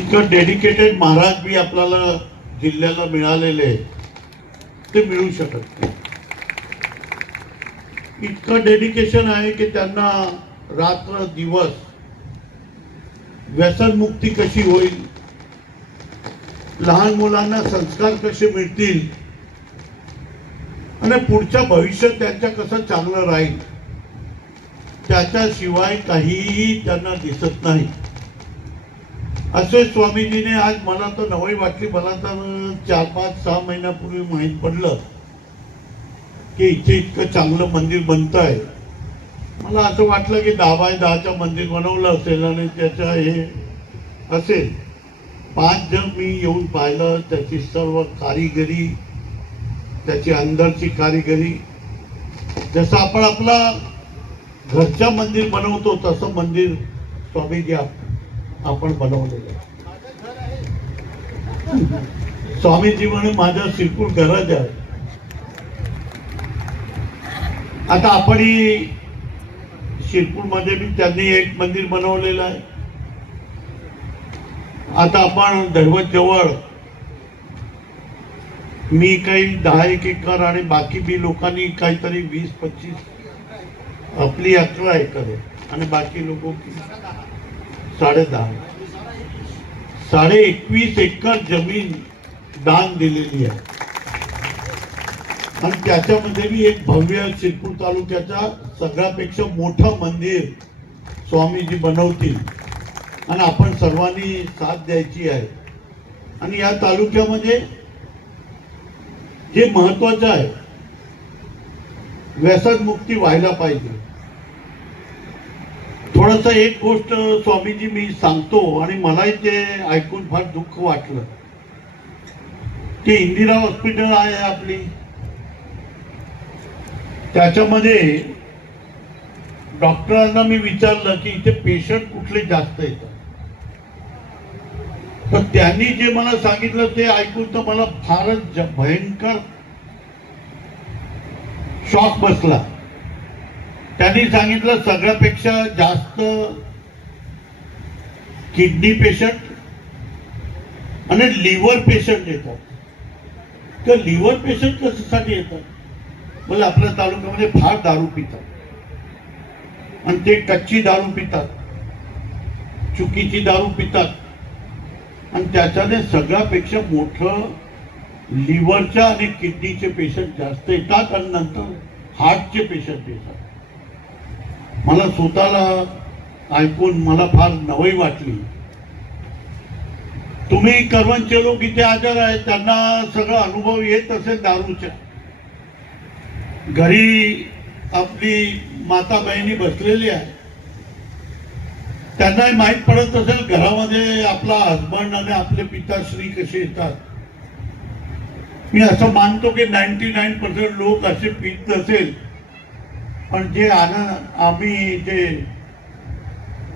इतकं डेडिकेटेड महाराज बी आपल्याला जिल्ह्याला मिळालेले ते मिळू शकत नाही. इतकं डेडिकेशन आहे की त्यांना रात्र दिवस व्यसनमुक्ती कशी होईल, लहान मुलांना संस्कार कसे मिळतील आणि पुढच्या भविष्यात त्यांच्या कसं चांगलं राहील त्याच्याशिवाय काहीही त्यांना दिसत नाही. असे स्वामीजीने आज मला तर नवई वाटली. मला तर 4-5-6 महिन्यापूर्वी माहीत पडलं की इथे इतकं चांगलं मंदिर बनत आहे. मला असं वाटलं की 10x10चं मंदिर बनवलं असेल आणि त्याच्या हे असेल. 5 जण मी येऊन पाहिलं, त्याची सर्व कारिगिरी, त्याची अंदरची कारिगिरी, जसं आपण आपला घरच्या मंदिर बनवतो तसं मंदिर स्वामीजी आपण बनवलेलं. स्वामीजी म्हणे माझं शिरपूर गरज आहे. आता आपण शिरपूर मध्ये बी त्यांनी एक मंदिर बनवलेलं आहे. आता आपण दैवत जवळ मी काही 10 एकर आणि बाकी बी लोकांनी काहीतरी 20-25, आपली 11 एकर आहे आणि बाकी लोक 10.5, 21 एकर जमीन दान दिलेली आहे. आणि त्याच्यामध्ये बी एक भव्य शिरपूर तालुक्याचा सगळ्यापेक्षा मोठं मंदिर स्वामीजी बनवतील आणि आपण सर्वांनी साथ द्यायची आहे. आणि या तालुक्यामध्ये जे महत्वाचं आहे, व्यसनमुक्ती व्हायला पाहिजे. थोडस एक गोष्ट स्वामीजी मी सांगतो आणि मलाही ते ऐकून फार दुःख वाटलं की इंदिरा हॉस्पिटल आहे आपली, त्याच्यामध्ये डॉक्टरांना मी विचारलं की इथे पेशंट कुठले जास्त येतात, तर त्यांनी जे मला सांगितलं ते ऐकून तर मला फारच भयंकर शॉक बसला. त्यांनी सांगितलं सगळ्यापेक्षा जास्त किडनी पेशंट आणि लिव्हर पेशंट येतात. तर लिव्हर पेशंट कशासाठी येतात? म्हणजे आपल्या तालुक्यामध्ये फार दारू पितात आणि ते कच्ची दारू पितात, चुकीची दारू पितात आणि त्याच्याने सगळ्यापेक्षा मोठं लिव्हरच्या आणि किडनीचे पेशंट जास्त येतात आणि नंतर हार्टचे पेशंट येतात. मला स्वतःला ऐकून मला फार नवई वाटली. तुम्ही करवंचे लोक इथे हजर आहेत, त्यांना सगळं अनुभव येत असेल दारूच्या. घरी आपली माता बहिणी बसलेली आहे, त्यांनाही माहीत पडत असेल घरामध्ये आपला हसबंड आणि आपले पिताश्री कसे येतात. मी असं मानतो की 99% लोक असे पित नसेल, पण जे आम्ही जे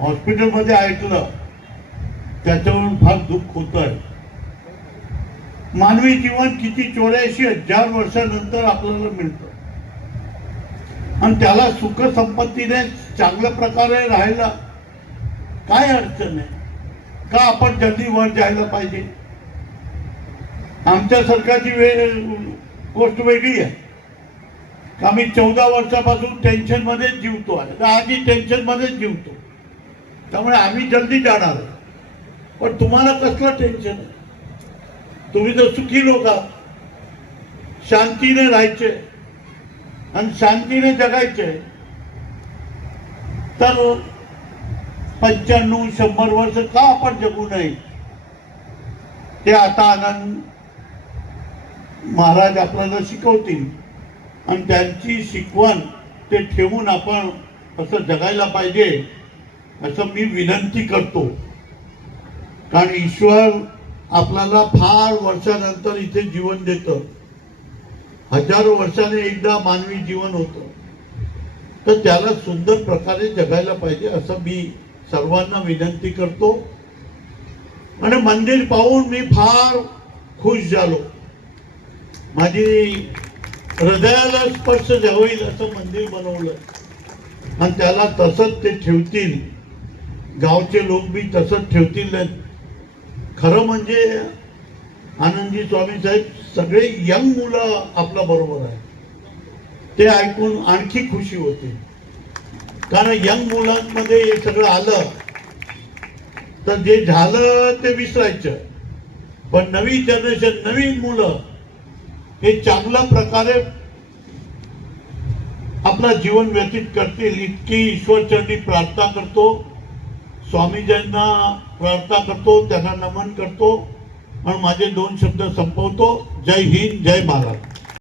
हॉस्पिटलमध्ये ऐकलं त्याच्यावरून फार दुःख होत आहे. मानवी जीवन किती 84,000 वर्षानंतर आपल्याला मिळतं आणि त्याला सुख संपत्तीने चांगल्या प्रकारे राहायला काय अडचण आहे? का आपण जल्दी वर जायला पाहिजे? आमच्या सरकारची गोष्ट वेगळी आहे. आम्ही 14 वर्षापासून टेन्शन मध्येच जीवतो आहे, आधी टेन्शन मध्येच जीवतो, त्यामुळे आम्ही जल्दी जाणार आहे. पण तुम्हाला कसलं टेन्शन आहे? तुम्ही तर सुखी लोक आहात. शांतीने राहायचे आणि शांतीने जगायचे. तर 95-100 वर्ष का आपण जगू नये? ते आता आनंद महाराज आपल्याला शिकवतील आणि त्यांची शिकवण ते ठेवून आपण असं जगायला पाहिजे असं मी विनंती करतो. कारण ईश्वर आपल्याला फार वर्षानंतर इथे जीवन देतं. हजारो वर्षाने एकदा मानवी जीवन होतं, तर त्याला सुंदर प्रकारे जगायला पाहिजे असं मी सर्वांना विनंती करतो. आणि मंदिर पाहून मी फार खुश झालो. माझी हृदयाला स्पर्श होईल असं मंदिर बनवलं आणि त्याला तसंच ते ठेवतील. गावचे लोक बी तसंच ठेवतील. खरं म्हणजे आनंदजी स्वामी साहेब सगळे यंग मुलं आपल्या बरोबर आहे, ते ऐकून आणखी खुशी होते. कारण यंग मुलांमध्ये हे सगळं आलं तर जे झालं ते विसरायचं, पण नवी जनरेशन, नवीन मुलं हे चांगल्या प्रकारे आपला जीवन व्यतीत करतील इतकी ईश्वरचरणी प्रार्थना करतो. स्वामीजींना प्रार्थना करतो, त्यांना नमन करतो आणि माझे 2 शब्द संपवतो. जय हिंद, जय महाराष्ट्र.